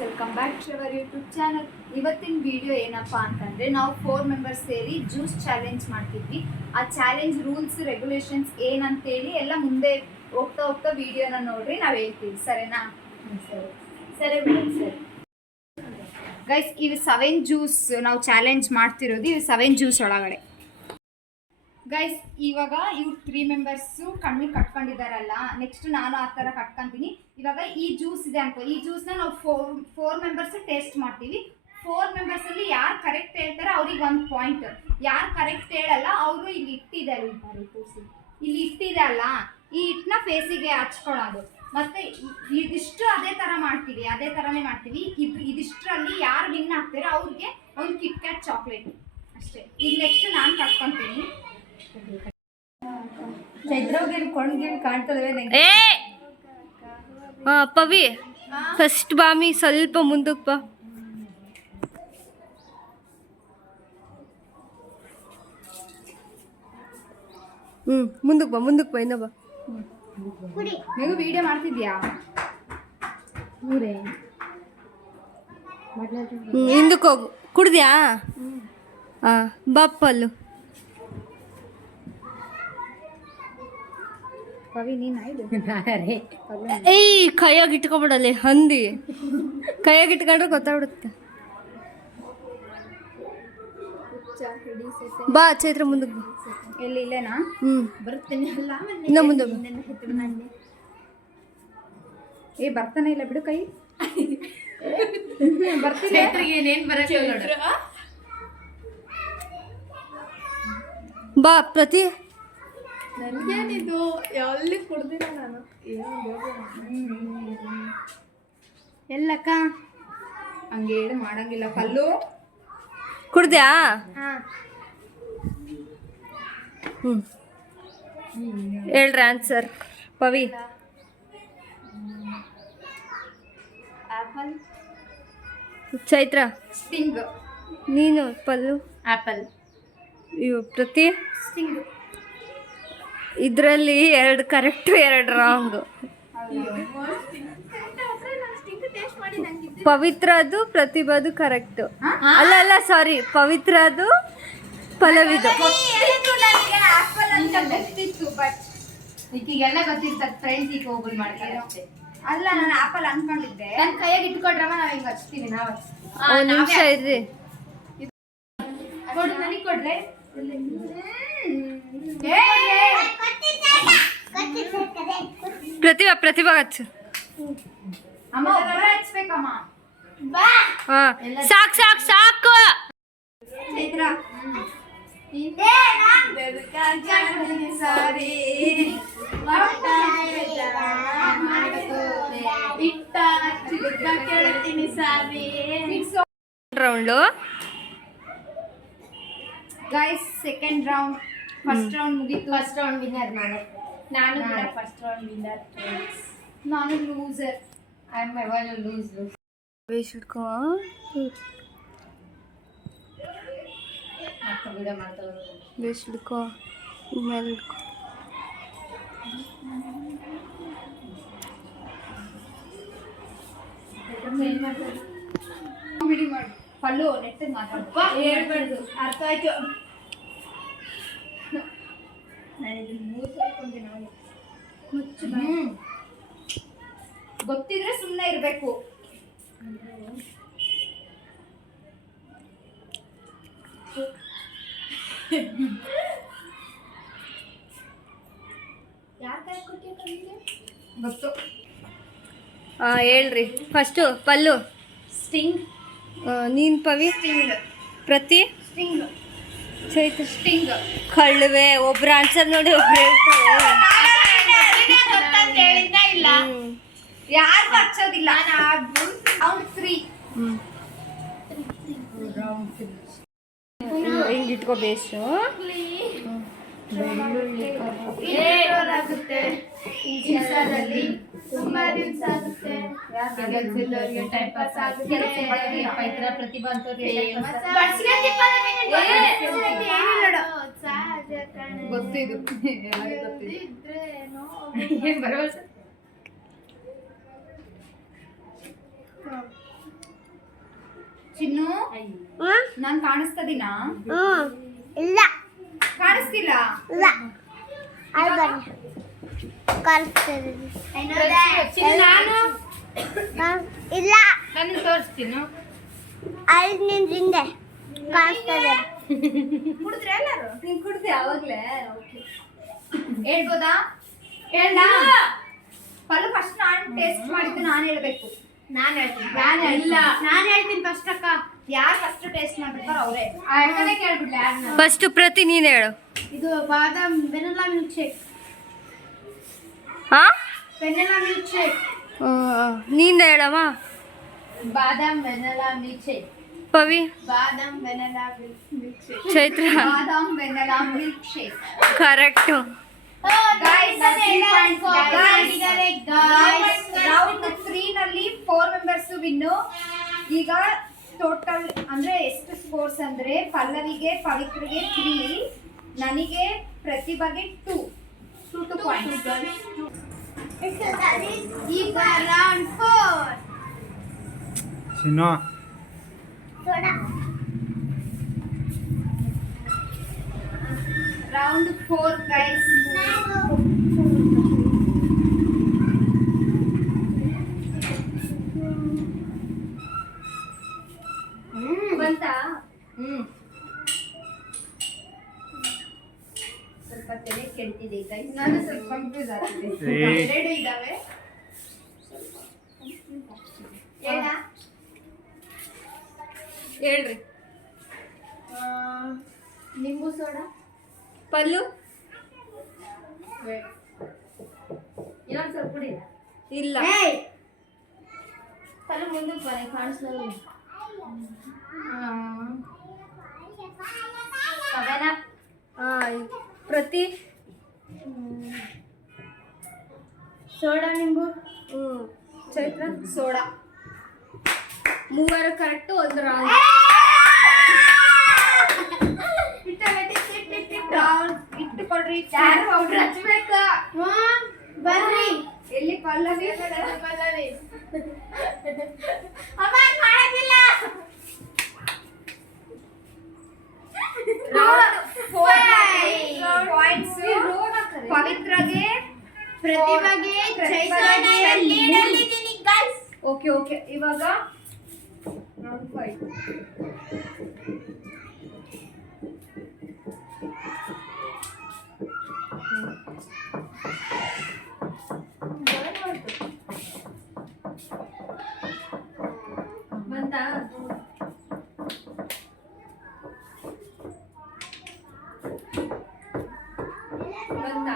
Welcome back to our YouTube channel. ಇವತ್ತಿನ video ಏನಪ್ಪ ಅಂತಂದರೆ, ನಾವು 4 ಮೆಂಬರ್ಸ್ ಸೇರಿ ಜ್ಯೂಸ್ ಚಾಲೆಂಜ್ ಮಾಡ್ತಿದ್ವಿ. ಆ ಚಾಲೆಂಜ್ ರೂಲ್ಸ್ ರೆಗ್ಯುಲೇಷನ್ಸ್ ಏನಂತೇಳಿ ಎಲ್ಲ ಮುಂದೆ ಹೋಗ್ತಾ ಹೋಗ್ತಾ ವಿಡಿಯೋನ ನೋಡ್ರಿ, ನಾವು ಹೇಳ್ತೀವಿ. ಸರಿನಾ? ಸರಿ ಮೇಡಮ್. ಸರಿ ಗೈಸ್, ಇವು 7 ಜ್ಯೂಸ್ ನಾವು ಚಾಲೆಂಜ್ ಮಾಡ್ತಿರೋದು. ಇವು 7 ಜ್ಯೂಸ್ ಒಳಗಡೆ ಗೈಸ್. ಇವಾಗ ಇವ್ರು 3 ಮೆಂಬರ್ಸು ಕಣ್ಣಿಗೆ ಕಟ್ಕೊಂಡಿದ್ದಾರಲ್ಲ, ನೆಕ್ಸ್ಟ್ ನಾನು ಆ ಥರ ಕಟ್ಕೊಂತೀನಿ. ಇವಾಗ ಈ ಜ್ಯೂಸ್ ಇದೆ ಅನ್ಕೋ, ಈ ಜ್ಯೂಸ್ನ ನಾವು 4 ಮೆಂಬರ್ಸ್ ಟೇಸ್ಟ್ ಮಾಡ್ತೀವಿ. 4 ಮೆಂಬರ್ಸಲ್ಲಿ ಯಾರು ಕರೆಕ್ಟ್ ಹೇಳ್ತಾರೆ ಅವ್ರಿಗೆ 1 ಪಾಯಿಂಟ್. ಯಾರು ಕರೆಕ್ಟ್ ಹೇಳಲ್ಲ ಅವರು ಇಲ್ಲಿ ಇಟ್ಟಿದೆ ಇಲ್ಲಿ ಇಟ್ಟಿದೆ ಅಲ್ಲ, ಈ ಹಿಟ್ಟನ್ನ ಫೇಸಿಗೆ ಹಚ್ಕೊಳ್ಳೋದು. ಮತ್ತು ಇದಿಷ್ಟು ಅದೇ ಥರ ಮಾಡ್ತೀವಿ, ಅದೇ ಥರನೇ ಮಾಡ್ತೀವಿ. ಇದಿಷ್ಟರಲ್ಲಿ ಯಾರು ವಿನ್ ಆಗ್ತಾರೆ ಅವ್ರಿಗೆ ಒಂದು ಕಿಟ್ ಕ್ಯಾಟ್ ಚಾಕ್ಲೇಟ್ ಅಷ್ಟೇ. ಈಗ ನೆಕ್ಸ್ಟ್ ನಾನು ಕಟ್ಕೊತೀನಿ. ಪವಿ ಫಸ್ಟ್ ಬಾಮಿ ಸ್ವಲ್ಪ ಮುಂದಕ್ಕೆ ಬಾ. ಮುಂದಕ್ಕೆ ಬಾ ಇನ್ನೂ ಬಾ. ನೀವು ವಿಡಿಯೋ ಮಾಡ್ತಿದ್ಯಾ? ಹಿಂದಕ್ಕೆ ಹೋಗು. ಕುಡ್ದ್ಯಾ? ಹಾಂ ಬಾಪಲ್ಲು. ಏಯ್ ಕೈಯಾಗ ಇಟ್ಕೊಬಿಡಲ್ಲಿ ಹಂದಿ. ಕೈಯಾಗ ಇಟ್ಕೊಂಡ್ರೆ ಗೊತ್ತಾಗ್ಬಿಡುತ್ತೆ. ಬಾ ಚೈತ್ರ ಮುಂದಕ್ಕೆ ಬಾ. ಎಲ್ಲಿ ಇಲ್ಲೇನಾ? ಬರ್ತೀನಿ. ಇನ್ನ ಮುಂದೆ ಬರ್ತಾನೆ ಇಲ್ಲ ಬಿಡು ಕೈ. ಬರ್ತೀನಿ. ಬಾ ಪ್ರತಿ. ನನಗೇನಿದು ಎಲ್ಲಿ ಕುಡ್ದಿಲ್ಲ ನಾನು. ಎಲ್ಲಕ್ಕ ಹಂಗೆ ಹೇಳಿ ಮಾಡಂಗಿಲ್ಲ. ಕಲ್ಲು ಕುಡ್ದ್ಯಾ? ಹೇಳ್ರಿ answer. Pavi apple, Chaitra sting, ನೀನು ಪಲ್ಲು ಆಪಲ್, ಇವು ಪ್ರತಿ ಸ್ಟಿಂಗ್. ಇದರಲ್ಲಿ 2 ಕರೆಕ್ಟು 2 ರಾಂಗು. ಪವಿತ್ರದು ಪ್ರತಿಭಾದು ಕರೆಕ್ಟು. ಅಲ್ಲ ಸಾರಿ, ಪವಿತ್ರದು ಪಲ್ಲವಿದು. ಈಗೆಲ್ಲ ಗೊತ್ತಿರ್ತದೆ ಫ್ರೆಂಡ್ಸ್. ಈಗ ಹೋಗಿ ಮಾಡ್ತಾರೆ ಅಷ್ಟೇ. ಅಲ್ಲ, ನಾನು ಆಪಲ್ ಅನ್ಕೊಂಡಿದ್ದೆ. ನನ್ನ ಕೈಯಾಗ ಇಟ್ಕೊಡ್ರಮ್ಮ, ನಾವು ಹಿಂಗೆ ಹಚ್ತೀವಿ. ನಾವು ಒಂದು ನಿಮಿಷ ಇರ್ರಿ. ನನಗೆ ಕೊಡ್ರೆ. ಪ್ರತಿಭಾ ಹಚ್ಚು. ಅಮ್ಮ ಒಬ್ಬರ ಹಚ್ಬೇಕಮ್ಮ. ಹಾ ಸಾಕು. Chaitra round guys. Second round. First round ಮುಗೀತು. ಫಸ್ಟ್ ರೌಂಡ್ ವಿನ್ನರ್ ನಾನು ಫಸ್ಟ್ ರೌಂಡ್ ವಿನ್ನರ್. ನಾನು loser. I am ever lose. Waist ಹಿಡ್ಕೋ. ಮತ್ತೆ ವಿಡಿಯೋ ಮಾಡ್ತಾರೆ. ವೇಸ್ಟ್ ಹಿಡ್ಕೋ. ಮೇಲೆ ಹಿಡ್ಕೋ. ಬಿಡಿ ಮಾಡಿ. ಪಲ್ಲು ನೆಟ್ಟಿಗೆ ಮಾತಾಡ್ಪ. ಹೇಳ್ಬಾರ್ದು, ಅರ್ಥ ಆಯ್ತು. ನಾನು ಇದನ್ನ 3 ಸಲ ನಾವು ಗೊತ್ತಿದ್ರೆ ಸುಮ್ಮನೆ ಇರಬೇಕು. ಯಾರ ಕೈ ಕೊಟ್ಟಿಗೆ ಗೊತ್ತು. ಹೇಳ್ರಿ ಫಸ್ಟು ಪಲ್ಲು. ಸ್ಟಿಂಗ್. ನೀನು ಪವಿ. ಸ್ಟಿಂಗ್. ಪ್ರತಿ ಸ್ಟಿಂಗ್. ಚೈತ್ರ ಸ್ಟಿಂಗ್. ಕಳ್ಳುವೆ. ಒಬ್ರು ಆನ್ಸರ್ ನೋಡಿ ಒಬ್ರು ಹೇಳ್ತಾರೆ. ಇಲ್ಲ, ಯಾರು ಹಚ್ಚೋದಿಲ್ಲ. ರೌಂಡ್ 3. ಹಿಂಗೆ ಇಟ್ಕೋ ಬೇಸು. ಆಗುತ್ತೆ ಇನ್ಸ್ಟಾದಲ್ಲಿ ತುಂಬಾ ರೀಲ್ಸ್ ಆಗುತ್ತೆ. ಟೈಮ್ ಪಾಸ್ ಆಗುತ್ತೆ. ಪ್ರತಿಭಾ ಅಂತ ಸಹಜ ಕಣೆ. ಗೊತ್ತಿದು ಎಲ್ಲರಿಗೂ ಗೊತ್ತಿದೆ. ಗೆದ್ದಿದ್ರೇನೋ ಏನ್ ಬರವಲ್ಲ ಚಿನ್ನು ನಾನ್ ಕಾಣಿಸ್ತದಿನಾ? ಇಲ್ಲ ಕಾಣಿಸ್ತಿಲ್ಲ. ಇಲ್ಲ ಅದು ಬನ್ನಿ ಕಲ್ಸ್ತದೆ ಇಲ್ಲ ನಾನು ತೋರಿಸ್ತೀನಿ ಅಲ್ಲಿ ನಿಂತಿಂದೆ ಕಾಣಿಸ್ತದೆ ಕುಡಿದ್ರೆ ಎಲ್ಲರೂ? ನೀನ್ ಕುಡ್ದೆ ಅವಾಗ್ಲೇ? ಓಕೆ. ಹೇಳ್ಬೋದಾ? ಹೇಳ್ದ ಪಲ್ಲು ಫಸ್ಟ್ ನಾನು ಟೇಸ್ಟ್ ಮಾಡಿದ್ದು ನಾನು ಹೇಳ್ಬೇಕು. ನಾನು ಹೇಳ್ತೀನಿ. ಇಲ್ಲ ನಾನು ಹೇಳ್ತೀನಿ ಫಸ್ಟ್ ಅಕ್ಕ. ಯಾರು ಫಸ್ಟ್ ಟೇಸ್ಟ್ ಮಾಡ್ಬಿಡ್ತಾರೋ ಅವರೇ. ಅಕ್ಕನೇ ಕೇಳ್ಬಿಡ್ಲ ಯಾರನ್ನ? ಫಸ್ಟ್ ಪ್ರತಿ ನೀನ್ ಹೇಳು. ಇದು ಬಾದಾಮ್ ವೆನಿಲಾ ಮಿಲ್ಕ್ ಶೇಕ್. ಹಾ ವೆನಿಲಾ ಮಿಲ್ಕ್ ಶೇಕ್. ನೀನ್ ಹೇಳಮ್ಮ. ಬಾದಾಮ್ ವೆನಿಲಾ ಮಿಲ್ಕ್ ಶೇಕ್. ಪವಿ, ಬಾದಾಮ್ vanilla milk shake. Chaitra, badam vanilla milk shake. Correct. Round 3 ನಲ್ಲಿ 4 ಮೆಂಬರ್ಸ್ ವಿನ್ನು. ಈಗ ಟೋಟಲ್ ಅಂದ್ರೆ ಎಷ್ಟು ಸ್ಕೋರ್ಸ್ ಅಂದ್ರೆ ಪಲ್ಲವಿಗೆ ಪವಿತ್ರಿಗೆ 3, ನನಗೆ ಪ್ರತಿಭೆಗೆ 2 ಪಾಯಿಂಟ್ಸ್. ಈಗ ರೌಂಡ್ 4. ಚಿನ್ನು ರೌಂಡ್ 4 ಗೈಸ್. ಬಂತಾ? ಸ್ವಲ್ಪ ತಲೆ ಕೆಡ್ತಿದೆ ಗೈಸ್. ನಾನು ಸ್ವಲ್ಪ ಕನ್ಫ್ಯೂಸ್ ಆಗ್ತಿದೆ. ಎರಡು ಇದಾವೆ. ಹೇಳ ಹೇಳ್ರಿ. ನಿಂಬು ಸೋಡಾ. ಪಲ್ಲು ಇನ್ನೊಂದು ಸ್ವಲ್ಪ ಕುಡಿ. ಇಲ್ಲ. ತಲೆ ಮುಂದಕ್ಕೆ ಬನ್ನಿ ಕಾಣಿಸ್ಲಲ್ಲ. ಪ್ರತಿ ಸೋಡಾ ನಿಂಬು. ಚೈತ್ರ ಸೋಡಾ. ಮೂವರು ಕರೆಕ್ಟ್, ಒಂದು ರಾಂಗ್. ಇಟ್ಟು ಕೊಡ್ರಿ. ಯಾರು ಪೌಡರ್ ಹಚ್ಬೇಕು. ಬರ್ರಿ. ಎಲ್ಲಿ ಪಲ್ಲವಿ? ಪಲ್ಲವಿ. ಪಾಯಿಂಟ್ಸ್ ಪವಿತ್ರಗೆ, ಪ್ರತಿಭೆಗೆ, ಚೈತನ್ಯದಲ್ಲಿ ಗೈಸ್. Okay okay. ಇವಾಗ ರೌಂಡ್ 5. ಬಂತಾ? ಬಂತಾ?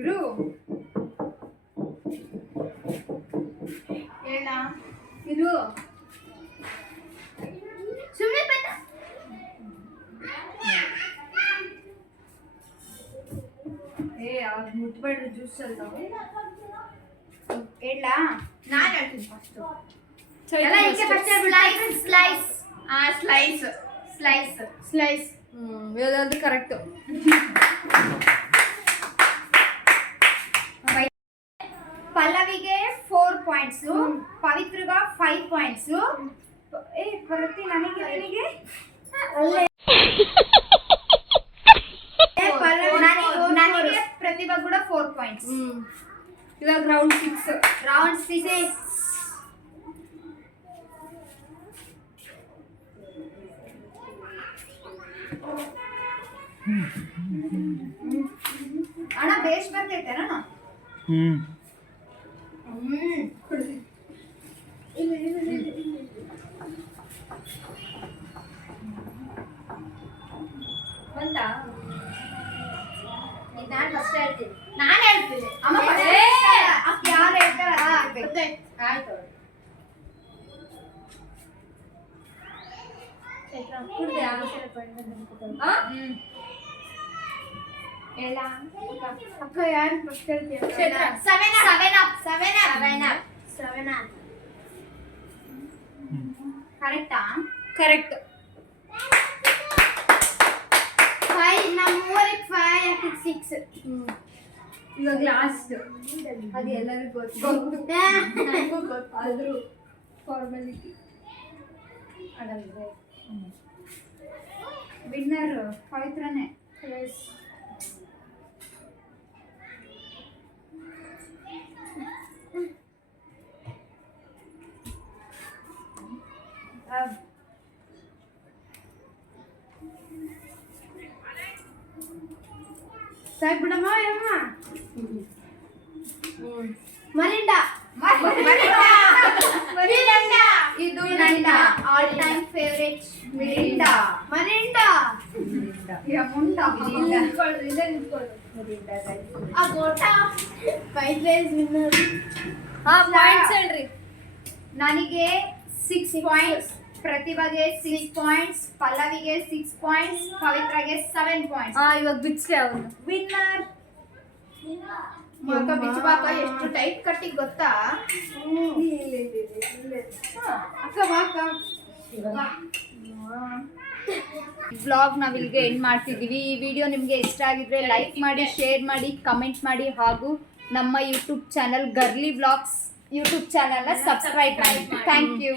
ಇರು. ಹೇಳ. ಇರು. ಸುಮ್ಮನೆ ಬಂದ. ಅದ್ ಮುಟ್ಬೇಡ್ರಿ, ಜ್ಯೂಸ್ ಅಲ್ದಾವೆ. ಹೇಳ ನಾನು ಹೇಳ್ತೀನಿ ಫಸ್ಟ್. ಚೈತ್ರ ಎಲ್ಲ ಈಕೆ first. First slice. Slice. Slice. Slice. ಯಾವ್ದಾದ್ರು ಕರೆಕ್ಟ್. ಪಲ್ಲವಿಗೆ 4 ಪಾಯಿಂಟ್ಸ್, ಪವಿತ್ರಗ 5 ಪಾಯಿಂಟ್ಸ್. ಪ್ರತಿ ನನಗೆ ನನಗೆ ಪ್ರತಿಭಾ ಕೂಡ 4 ಪಾಯಿಂಟ್ಸ್. ಇವಾಗ ರೌಂಡ್ 6. ರೌಂಡ್ 6. ಅಣ್ಣ ಬೇಸ್ ಬರ್ತೈತೆ ಅಣ್ಣ. ಬಂತಾ? ನಾನು ಫಸ್ಟ್ ಹೇಳ್ತೀನಿ. ಅಮ್ಮ ಅಕ್ಕ ಯಾರು ಹೇಳ್ತಾರೆ ಆಯ್ತು. ಹೇಳ ಅಕ್ಕ ಯಾರು ಫಸ್ಟ್ ಹೇಳ್ತೀಯ? ಚೈತ್ರ. 7 ಅಪ್. ಕರೆಕ್ಟಾ? ಕರೆಕ್ಟ್. 5 ನಮ್ಮ 3 5 6 ಇವಾಗ ಲಾಸ್ಟ್ ಅದು ಎಲ್ಲರಿಗೂ ಗೊತ್ತು. ನನಗೂ ಗೊತ್ತು ಆದ್ರೂ ಫಾರ್ಮಾಲಿಟಿ. ವಿನ್ನರ್ ಪವಿತ್ರನೇ. ಸಾಕು ಬಿಡಮ್ಮ ಅಮ್ಮ. ಮರಿಂಡಾ ಇದು ನನ್ನ ಆಲ್ ಟೈಮ್ ಫೇವರೇಟ್ ಮಿರಿಂಡಾ. ಮರಿಂಡಾ ಆ ಗೋಟ 5 days ವಿನ್ನರ್. ಪಾಯಿಂಟ್ಸ್ ಹೇಳ್ರಿ. ನನಗೆ 6 ಪಾಯಿಂಟ್ಸ್, ಪ್ರತಿಭಾಗೆ 6 ಪಾಯಿಂಟ್ಸ್, ಪಲ್ಲವಿಗೆ 6 ಪಾಯಿಂಟ್ಸ್, ಪವಿತ್ರಗೆ 7 ಪಾಯಿಂಟ್ಸ್. ಇವಾಗ ಬಿಚ್ಚಿದೆ ಅವನು. ವಿನ್ನರ್. ಮಗ ಬಿಚ್ಚಬಾಕ ಎಷ್ಟು ಟೈಟ್ ಕಟ್ಟಿ ಗೊತ್ತಾ? ಅಕ್ಕ ಬಾಕ ವ್ಲಾಗ್ ನಾವು ಇಲ್ಲಿಗೆ ಎಂಡ್ ಮಾಡ್ತಿದ್ದೀವಿ. ಈ ವಿಡಿಯೋ ನಿಮಗೆ ಇಷ್ಟ ಆಗಿದ್ರೆ ಲೈಕ್ ಮಾಡಿ, ಶೇರ್ ಮಾಡಿ, ಕಮೆಂಟ್ ಮಾಡಿ, ಹಾಗೂ ನಮ್ಮ YouTube channel girly vlogs YouTube ಚಾನಲ್ನ ಸಬ್ಸ್ಕ್ರೈಬ್ ಮಾಡಿ. Thank you.